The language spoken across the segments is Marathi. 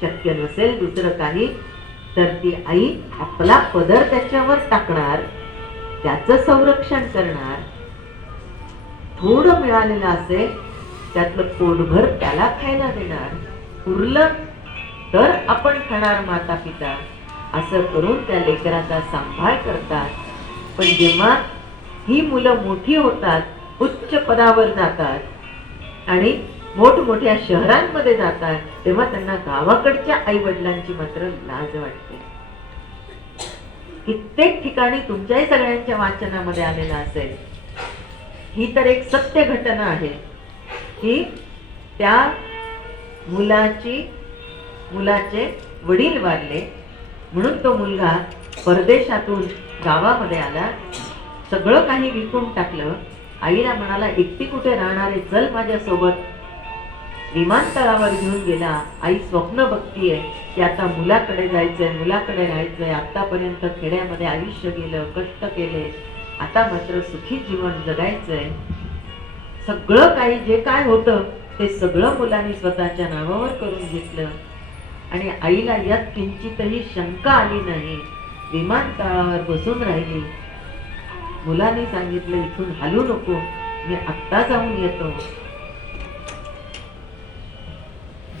शक्य नसेल दुसरं काही, तर ती आई आपला पदर त्याच्यावर टाकणार, त्याचं संरक्षण करणार, थोडं मिळालेलं असेल त्यातलं पोटभर त्याला खायला देणार, उरलं तर आपण खाणार माता पिता, असं करून त्या लेकराचा सांभाळ करतात. पण जेव्हा ही मुलं मोठी होतात, उच्च पदावर जातात आणि मोठमोठ्या शहरांमध्ये जातात, तेव्हा त्यांना गावाकडच्या आई वडिलांची मात्र लाज वाटते. कित्येक ठिकाणी तुमच्याही सगळ्यांच्या वाचनामध्ये आलेलं असेल, ही तर एक सत्य घटना आहे की त्या मुलाचे वडील वारले म्हणून तो मुलगा परदेशातून गावामध्ये आला, सगळं काही विकून टाकलं, आईला म्हणाला एकटी कुठे राहणार आहे, चल माझ्या सोबत. विमानतळावर घेऊन गेला. आई स्वप्न बघतीये की आता मुलाकडे जायचंय, मुलाकडे राहायचंय, आतापर्यंत खेड्यामध्ये आयुष्य गेलं, कष्ट केले, आता मात्र सुखी जीवन जगायचंय. सगळं काही जे काय होतं ते सगळं मुलांनी स्वतःच्या नावावर करून घेतलं आणि आईला यात किंचितही शंका आली नाही. विमानतळावर बसून राहिली. मुलांनी सांगितलं इथून हलू नको, मी आत्ता जाऊन येतो.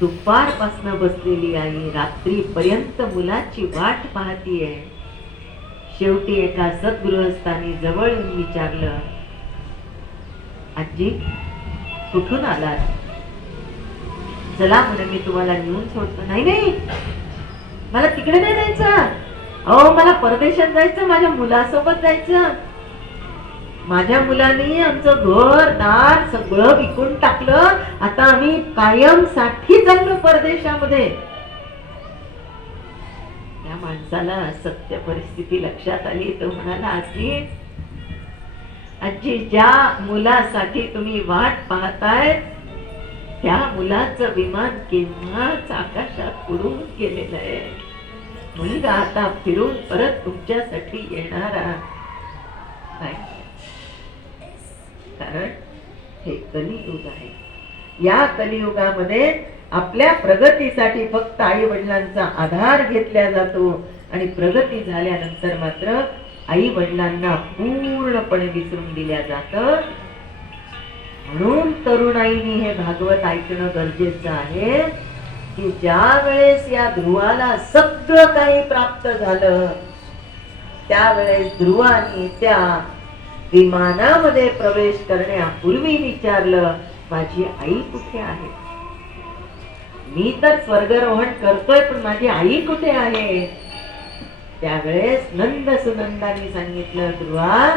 दुपारपासनं बसलेली आई रात्रीपर्यंत मुलाची वाट पाहतीये. शेवटी एका सद्गृहस्थानी जवळ येऊन विचारलं, आजी कुठून आलात? चला म्हणे मी तुम्हाला नेऊन सोडतो. नाही नाही, मला तिकडे नाही जायचं, अहो मला परदेशात जायचं, माझ्या मुलासोबत जायचं. माझ्या मुलांनी आमचं घर दार सगळं विकून टाकलं, आता आम्ही कायम साठी चाललो परदेशामध्ये. त्या माणसाला सत्य परिस्थिती लक्षात आली. तो म्हणाला, आजी ज्या मुलासाठी तुम्ही वाट पाहताय त्या मुलाचं विमान केव्हाच आकाशात उडून गेलेलं आहे. मुलगा आता फिरून परत तुमच्यासाठी येणारा नाही, कारण हे कलियुग आहे. या कलियुगामध्ये आपल्या प्रगतीसाठी फक्त आई वडिलांचा आधार घेतला जातो आणि प्रगती झाल्यानंतर मात्र आई वडिलांना पूर्णपणे विसरून दिल्या जातं. म्हणून तरुणाईनी हे भागवत ऐकणं गरजेचं आहे की ज्या वेळेस या ध्रुवाला सगळं काही प्राप्त झालं, त्यावेळेस ध्रुवानी त्या विमानामध्ये प्रवेश करण्यापूर्वी विचारलं, माझी आई कुठे आहे? मी तर स्वर्गारोहण करतोय पण माझी आई कुठे आहे? त्यावेळेस नंद सुनंदांनी सांगितलं, ध्रुवा